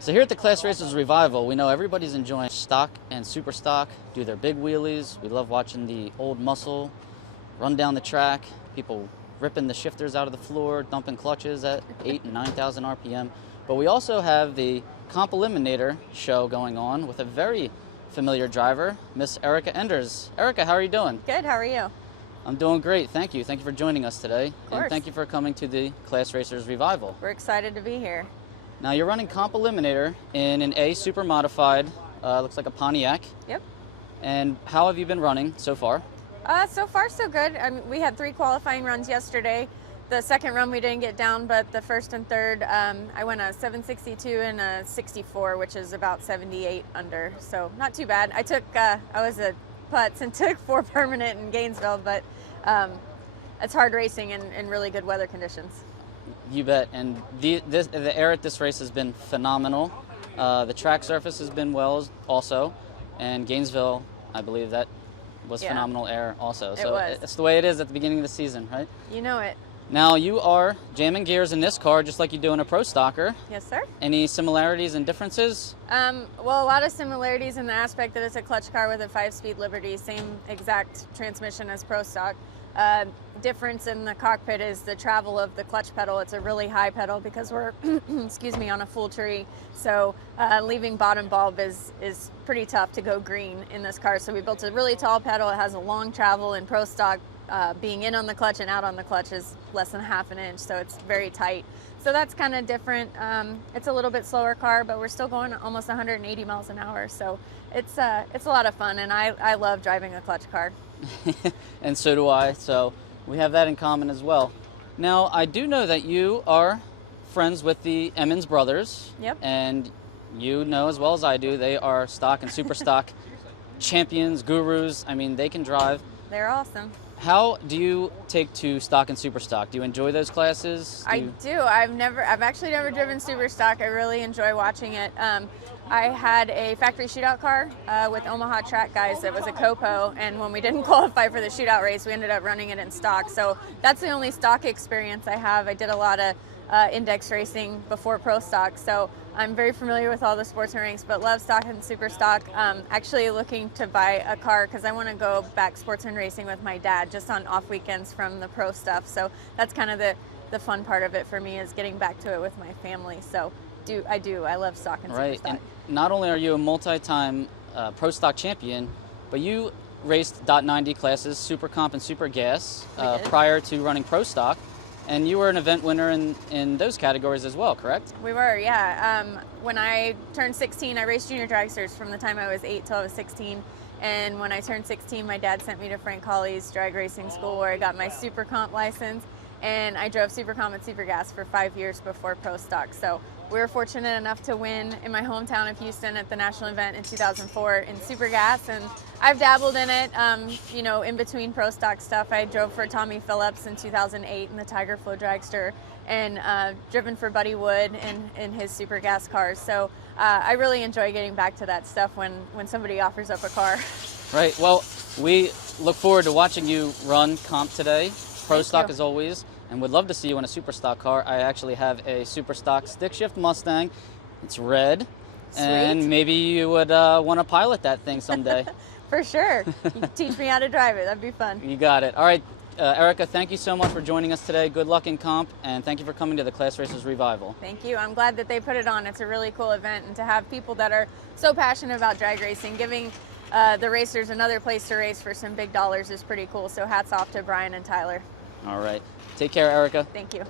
So here at the Class Racers Revival, we know everybody's enjoying stock and super stock, do their big wheelies. We love watching the old muscle run down the track, people ripping the shifters out of the floor, dumping clutches at 8,000 and 9,000 RPM. But we also have the Comp Eliminator show going on with a very familiar driver, Miss Erica Enders. Erica, how are you doing? Good, how are you? I'm doing great, thank you. Thank you for joining us today. Of course. And thank you for coming to the Class Racers Revival. We're excited to be here. Now you're running Comp Eliminator in an A super modified, looks like a Pontiac. Yep. And how have you been running so far? So far so good. We had 3 qualifying runs yesterday. The second run we didn't get down, but the first and third, I went a 762 and a 64, which is about 78 under. So not too bad. I was at putts and took 4 permanent in Gainesville, but it's hard racing in really good weather conditions. You bet. And the air at this race has been phenomenal. The track surface has been well also. And Gainesville, I believe that was phenomenal air also. So it's the way it is at the beginning of the season, right? You know it. Now you are jamming gears in this car just like you do in a Pro Stocker. Yes, sir. Any similarities and differences? Well, a lot of similarities in the aspect that it's a clutch car with a 5-speed Liberty, same exact transmission as Pro Stock. Difference in the cockpit is the travel of the clutch pedal. It's a really high pedal because we're, excuse me, on a full tree. So leaving bottom bulb is pretty tough to go green in this car. So we built a really tall pedal. It has a long travel. In Pro Stock, being in on the clutch and out on the clutch is less than ½ an inch. So it's very tight. So that's kind of different. It's a little bit slower car, but we're still going almost 180 miles an hour. So it's a lot of fun, and I love driving a clutch car. And so do I. So we have that in common as well. Now, I do know that you are friends with the Emmons brothers. Yep. And you know as well as I do, they are stock and super stock champions, gurus. I mean, they can drive. They're awesome. How do you take to stock and super stock? Do you enjoy those classes? I do. I've actually never driven super stock. I really enjoy watching it. I had a factory shootout car with Omaha track guys that was a Copo, and when we didn't qualify for the shootout race, we ended up running it in stock. So that's the only stock experience I have. I did a lot of index racing before Pro Stock, so I'm very familiar with all the sportsman ranks, but love stock and super stock. Actually looking to buy a car because I want to go back sportsman racing with my dad just on off weekends from the pro stuff. So that's kind of the fun part of it for me, is getting back to it with my family. So I love stock and super stock. And not only are you a multi-time Pro Stock champion, but you raced .90 classes, Super Comp and Super Gas, prior to running Pro Stock. And you were an event winner in those categories as well, correct? We were, yeah. When I turned 16, I raced junior dragsters from the time I was 8 till I was 16. And when I turned 16, my dad sent me to Frank Hawley's drag racing school where I got my Super Comp license. And I drove Super Comp and Super Gas for 5 years before Pro Stock. So we were fortunate enough to win in my hometown of Houston at the national event in 2004 in Super Gas. And I've dabbled in it, in between Pro Stock stuff. I drove for Tommy Phillips in 2008 in the Tiger Flow Dragster, and driven for Buddy Wood in his Super Gas cars. So I really enjoy getting back to that stuff when somebody offers up a car. Right. Well, we look forward to watching you run Comp today. Pro Stock as always, and would love to see you in a super stock car. I actually have a super stock stick shift Mustang. It's red. Sweet. And maybe you would want to pilot that thing someday. For sure. You can teach me how to drive it. That'd be fun. You got it. All right, Erica, thank you so much for joining us today. Good luck in Comp, and thank you for coming to the Class Racers Revival. Thank you. I'm glad that they put it on. It's a really cool event, and to have people that are so passionate about drag racing giving the racers another place to race for some big dollars is pretty cool. So hats off to Brian and Tyler. All right. Take care, Erica. Thank you.